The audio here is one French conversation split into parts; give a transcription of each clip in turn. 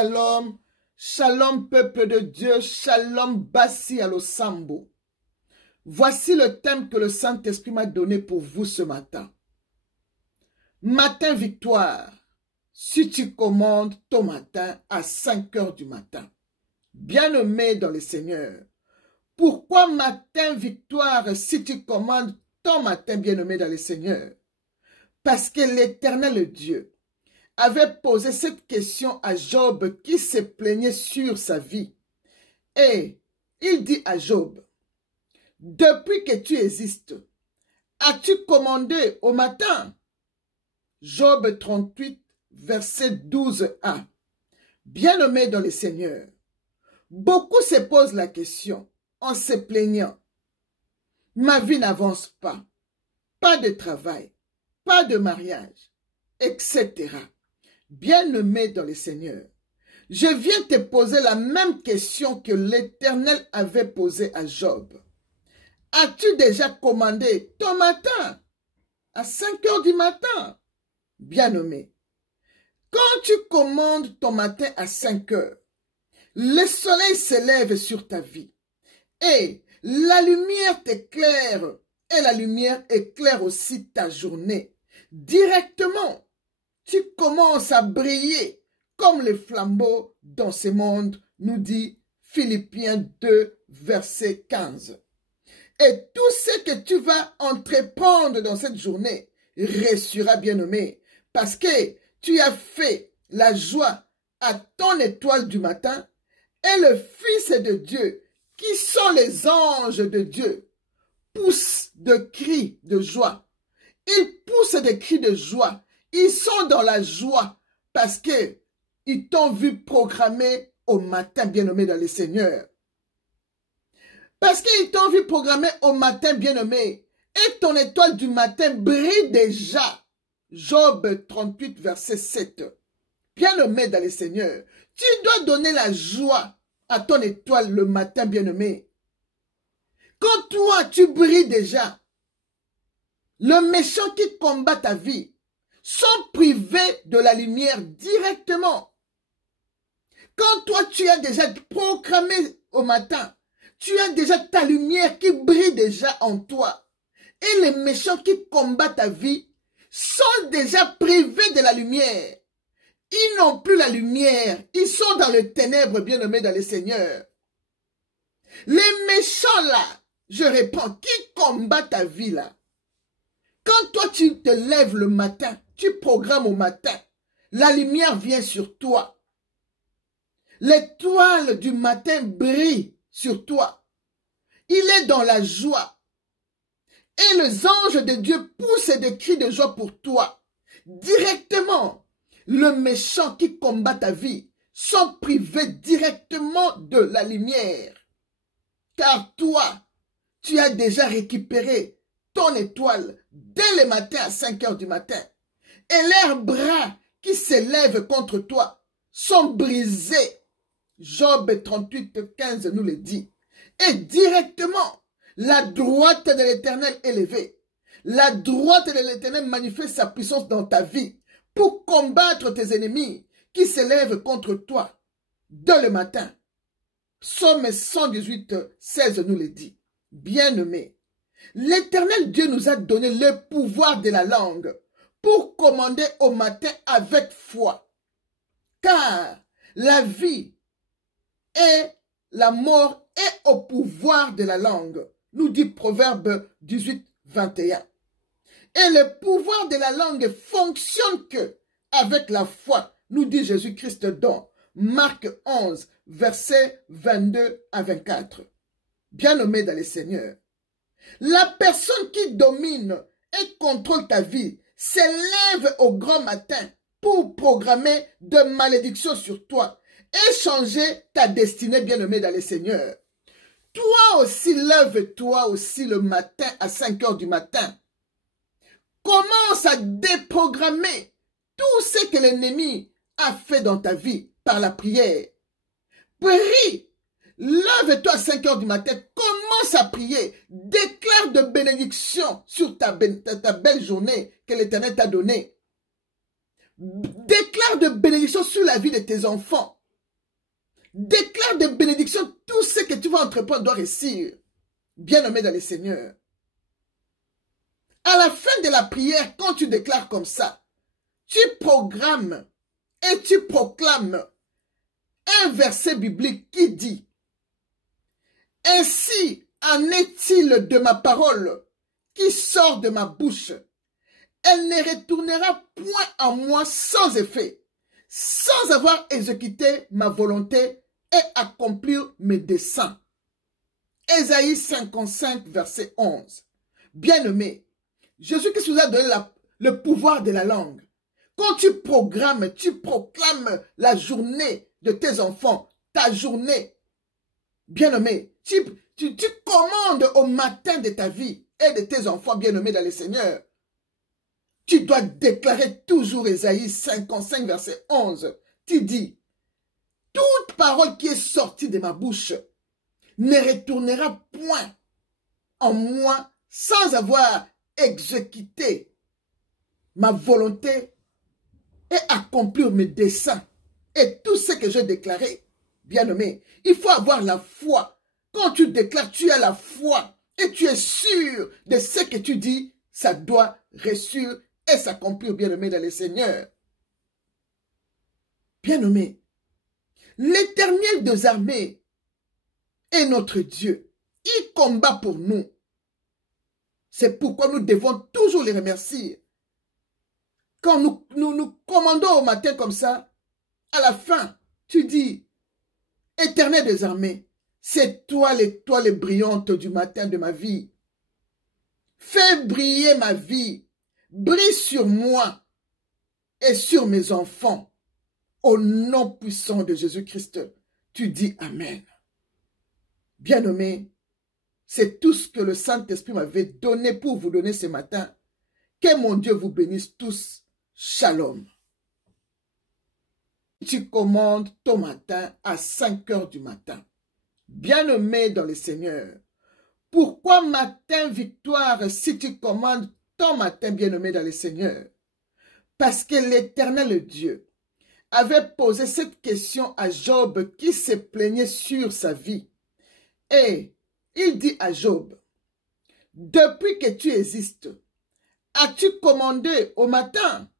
shalom, shalom peuple de Dieu, shalom Bassi Alosambo. Voici le thème que le Saint-Esprit m'a donné pour vous ce matin. Matin victoire, si tu commandes ton matin à 5 heures du matin. Bien-aimé dans le Seigneur, pourquoi matin victoire si tu commandes ton matin bien-aimé dans le Seigneur? Parce que l'Éternel Dieu avait posé cette question à Job qui se plaignait sur sa vie. Et il dit à Job, depuis que tu existes, as-tu commandé au matin? Job 38, verset 12a. Bien-aimé dans le Seigneur, beaucoup se posent la question en se plaignant. Ma vie n'avance pas, pas de travail, pas de mariage, etc. Bien-aimé dans le Seigneur, je viens te poser la même question que l'Éternel avait posée à Job. As-tu déjà commandé ton matin à 5 heures du matin? Bien-aimé, quand tu commandes ton matin à 5 heures, le soleil s'élève sur ta vie et la lumière t'éclaire et la lumière éclaire aussi ta journée. Directement, tu commences à briller comme les flambeaux dans ce monde, nous dit Philippiens 2, verset 15. Et tout ce que tu vas entreprendre dans cette journée réussira, bien-aimé, parce que tu as fait la joie à ton étoile du matin et le Fils de Dieu, qui sont les anges de Dieu, poussent de cris de joie. Ils poussent des cris de joie. Ils sont dans la joie parce que ils t'ont vu programmer au matin, bien-aimé dans le Seigneur. Parce qu'ils t'ont vu programmer au matin, bien-aimé, et ton étoile du matin brille déjà. Job 38, verset 7. Bien-aimé dans le Seigneur, tu dois donner la joie à ton étoile le matin, bien-aimé. Quand toi, tu brilles déjà, le méchant qui combat ta vie sont privés de la lumière directement. Quand toi, tu as déjà programmé au matin, tu as déjà ta lumière qui brille déjà en toi. Et les méchants qui combattent ta vie sont déjà privés de la lumière. Ils n'ont plus la lumière. Ils sont dans les ténèbres, bien-aimés dans le Seigneur. Les méchants là, je réponds, qui combattent ta vie là? Quand toi tu te lèves le matin, tu programmes au matin, la lumière vient sur toi. L'étoile du matin brille sur toi. Il est dans la joie. Et les anges de Dieu poussent des cris de joie pour toi. Directement, le méchant qui combat ta vie sont privés directement de la lumière. Car toi, tu as déjà récupéré ton étoile dès le matin à 5 heures du matin. Et leurs bras qui s'élèvent contre toi sont brisés. Job 38, 15 nous le dit. Et directement, la droite de l'Éternel est levée. La droite de l'Éternel manifeste sa puissance dans ta vie pour combattre tes ennemis qui s'élèvent contre toi dès le matin. Psaume 118, 16 nous le dit. Bien-aimé, l'Éternel Dieu nous a donné le pouvoir de la langue pour commander au matin avec foi. Car la vie et la mort est au pouvoir de la langue, nous dit Proverbe 18, 21. Et le pouvoir de la langue fonctionne que avec la foi, nous dit Jésus-Christ dans Marc 11, versets 22 à 24. Bien-aimé dans le Seigneur, la personne qui domine et contrôle ta vie s'élève au grand matin pour programmer de malédictions sur toi et changer ta destinée, bien-aimé dans le Seigneur. Toi aussi, lève-toi aussi le matin à 5 heures du matin. Commence à déprogrammer tout ce que l'ennemi a fait dans ta vie par la prière. Prie. Lève-toi à 5 heures du matin. Commence à prier. Déclare de bénédiction sur ta belle journée que l'Éternel t'a donnée. Déclare de bénédiction sur la vie de tes enfants. Déclare des bénédictions. Tout ce que tu vas entreprendre doit réussir. Bien-aimé dans le Seigneur. À la fin de la prière, quand tu déclares comme ça, tu programmes et tu proclames un verset biblique qui dit: ainsi en est-il de ma parole qui sort de ma bouche. Elle ne retournera point en moi sans effet, sans avoir exécuté ma volonté et accomplir mes desseins. Ésaïe 55, verset 11. Bien-aimé, Jésus-Christ nous a donné le pouvoir de la langue. Quand tu programmes, tu proclames la journée de tes enfants, ta journée. Bien-aimé, tu commandes au matin de ta vie et de tes enfants bien-aimés dans le Seigneur. Tu dois déclarer toujours Ésaïe 55, verset 11. Tu dis: toute parole qui est sortie de ma bouche ne retournera point en moi sans avoir exécuté ma volonté et accomplir mes desseins. Et tout ce que j'ai déclaré, bien-aimé, il faut avoir la foi. Quand tu déclares, tu as la foi et tu es sûr de ce que tu dis, ça doit réussir et s'accomplir, bien-aimé dans le Seigneur. Bien-aimé, l'Éternel des armées est notre Dieu. Il combat pour nous. C'est pourquoi nous devons toujours les remercier. Quand nous commandons au matin comme ça, à la fin, tu dis: Éternel des armées, c'est toi l'étoile brillante du matin de ma vie. Fais briller ma vie. Brille sur moi et sur mes enfants. Au nom puissant de Jésus-Christ, tu dis Amen. Bien-aimé, c'est tout ce que le Saint-Esprit m'avait donné pour vous donner ce matin. Que mon Dieu vous bénisse tous. Shalom. Tu commandes ton matin à 5 heures du matin. Bien-aimé dans le Seigneur, pourquoi matin victoire si tu commandes ton matin bien-aimé dans le Seigneur? Parce que l'Éternel Dieu avait posé cette question à Job qui se plaignait sur sa vie. Et il dit à Job: depuis que tu existes, as-tu commandé au matin?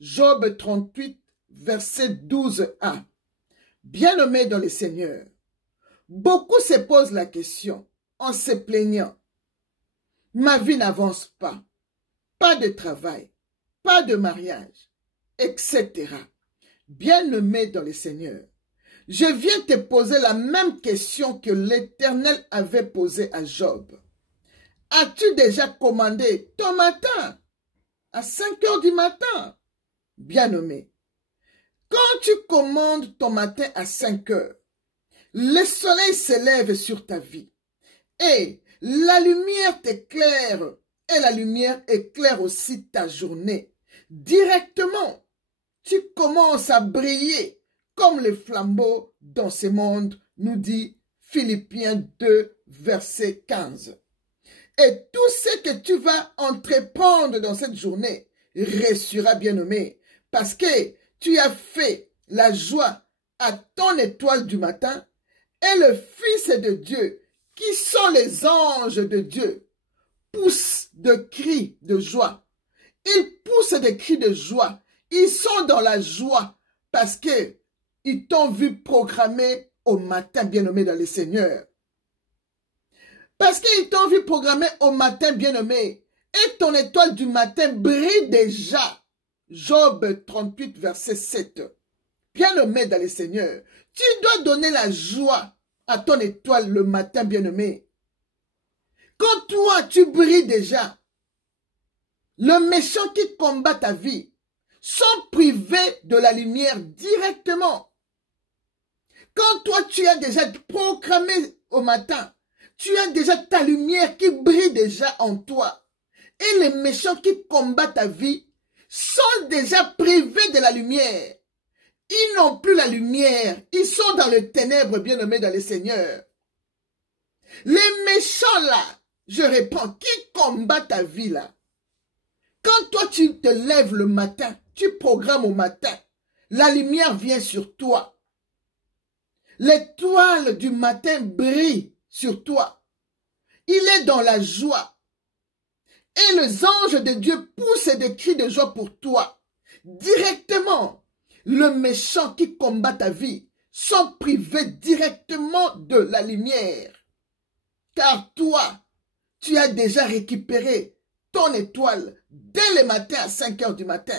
Job 38, verset 12a. Bien-aimé dans le Seigneur, beaucoup se posent la question en se plaignant: ma vie n'avance pas, pas de travail, pas de mariage, etc. Bien-aimé dans le Seigneur, je viens te poser la même question que l'Éternel avait posée à Job. As-tu déjà commandé ton matin à 5 heures du matin? Bien-aimé, quand tu commandes ton matin à 5 heures, le soleil s'élève sur ta vie et la lumière t'éclaire et la lumière éclaire aussi ta journée. Directement, tu commences à briller comme les flambeaux dans ce monde, nous dit Philippiens 2, verset 15. Et tout ce que tu vas entreprendre dans cette journée réussira, bien-aimé, parce que tu as fait la joie à ton étoile du matin et le Fils de Dieu, qui sont les anges de Dieu, poussent de cris de joie. Ils poussent des cris de joie. Ils sont dans la joie parce que ils t'ont vu programmer au matin, bien-aimé dans le Seigneur. Parce qu'ils t'ont vu programmer au matin, bien-aimé, et ton étoile du matin brille déjà. Job 38, verset 7. Bien-aimé dans le Seigneur, tu dois donner la joie à ton étoile le matin, bien-aimé. Quand toi, tu brilles déjà, le méchant qui combat ta vie sont privés de la lumière directement. Quand toi, tu as déjà proclamé au matin, tu as déjà ta lumière qui brille déjà en toi. Et les méchants qui combattent ta vie sont déjà privés de la lumière. Ils n'ont plus la lumière. Ils sont dans le ténèbre, bien-aimés dans le Seigneur. Les méchants là, je réponds, qui combattent ta vie là? Quand toi tu te lèves le matin, tu programmes au matin, la lumière vient sur toi. L'étoile du matin brille sur toi. Il est dans la joie. Et les anges de Dieu poussent des cris de joie pour toi. Directement, le méchant qui combat ta vie sont privés directement de la lumière. Car toi, tu as déjà récupéré ton étoile dès le matin à 5 heures du matin.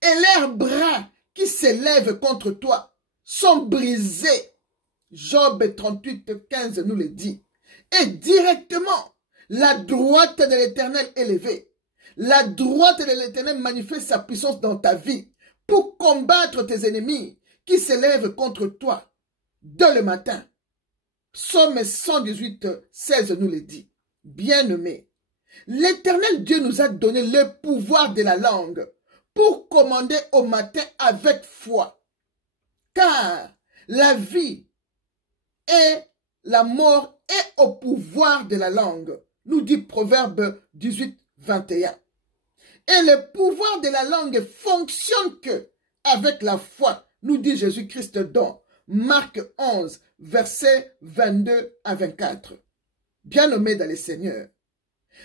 Et leurs bras qui s'élèvent contre toi sont brisés. Job 38, 15 nous le dit. Et directement, la droite de l'Éternel est levée. La droite de l'Éternel manifeste sa puissance dans ta vie pour combattre tes ennemis qui s'élèvent contre toi dès le matin. Psaume 118, 16 nous le dit. Bien-aimés, l'Éternel Dieu nous a donné le pouvoir de la langue pour commander au matin avec foi. Car la vie et la mort est au pouvoir de la langue, nous dit Proverbe 18, 21. Et le pouvoir de la langue fonctionne que avec la foi, nous dit Jésus-Christ dans Marc 11, versets 22 à 24. Bien-aimé dans le Seigneur,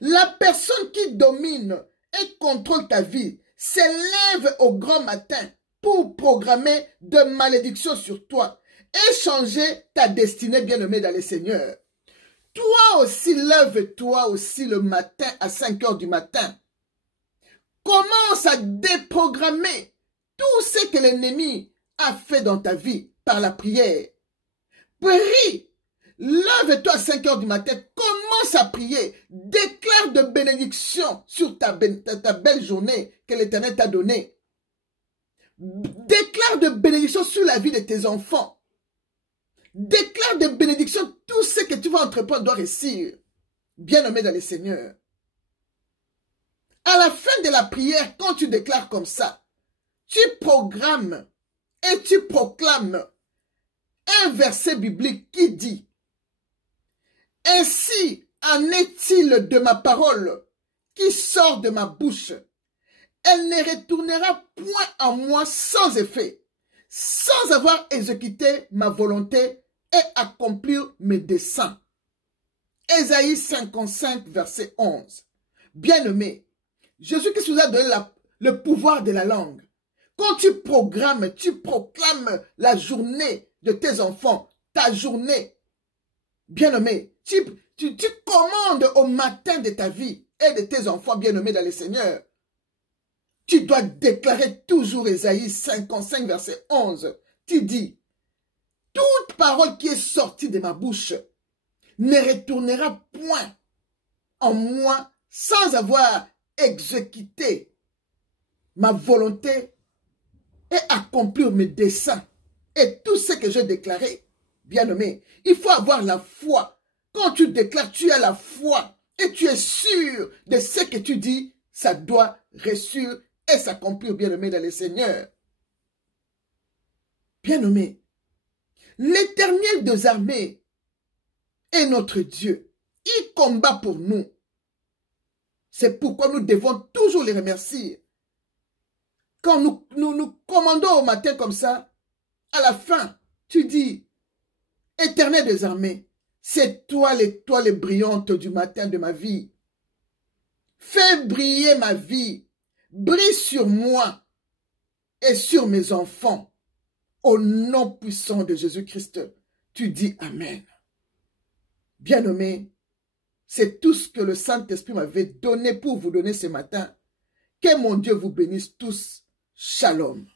la personne qui domine et contrôle ta vie s'élève au grand matin pour programmer de malédictions sur toi et changer ta destinée, bien-aimé dans le Seigneur. Toi aussi, lève-toi aussi le matin à 5 heures du matin. Commence à déprogrammer tout ce que l'ennemi a fait dans ta vie par la prière. Prie. Lève-toi à 5 heures du matin. Commence à prier. Déclare de bénédiction sur ta belle journée que l'Éternel t'a donnée. Déclare de bénédiction sur la vie de tes enfants. Déclare de bénédiction. Tout ce que tu vas entreprendre doit réussir. Bien-aimé dans le Seigneur. À la fin de la prière, quand tu déclares comme ça, tu programmes et tu proclames un verset biblique qui dit: ainsi en est-il de ma parole qui sort de ma bouche. Elle ne retournera point en moi sans effet, sans avoir exécuté ma volonté et accomplir mes desseins. Ésaïe 55, verset 11. Bien-aimé, Jésus-Christ nous a donné le pouvoir de la langue. Quand tu programmes, tu proclames la journée de tes enfants, ta journée. Bien-aimé, tu commandes au matin de ta vie et de tes enfants bien-aimés dans le Seigneur. Tu dois déclarer toujours Ésaïe 55, verset 11. Tu dis: toute parole qui est sortie de ma bouche ne retournera point en moi sans avoir exécuté ma volonté et accomplir mes desseins et tout ce que j'ai déclaré. Bien-aimé, il faut avoir la foi. Quand tu déclares, tu as la foi et tu es sûr de ce que tu dis, ça doit réussir et s'accomplir, bien-aimé dans le Seigneur. Bien-aimé, l'Éternel des armées est notre Dieu. Il combat pour nous. C'est pourquoi nous devons toujours les remercier. Quand nous commandons au matin comme ça, à la fin, tu dis: Éternel des armées, c'est toi l'étoile brillante du matin de ma vie. Fais briller ma vie. Brille sur moi et sur mes enfants. Au nom puissant de Jésus-Christ, tu dis Amen. Bien-aimé, c'est tout ce que le Saint-Esprit m'avait donné pour vous donner ce matin. Que mon Dieu vous bénisse tous. Shalom.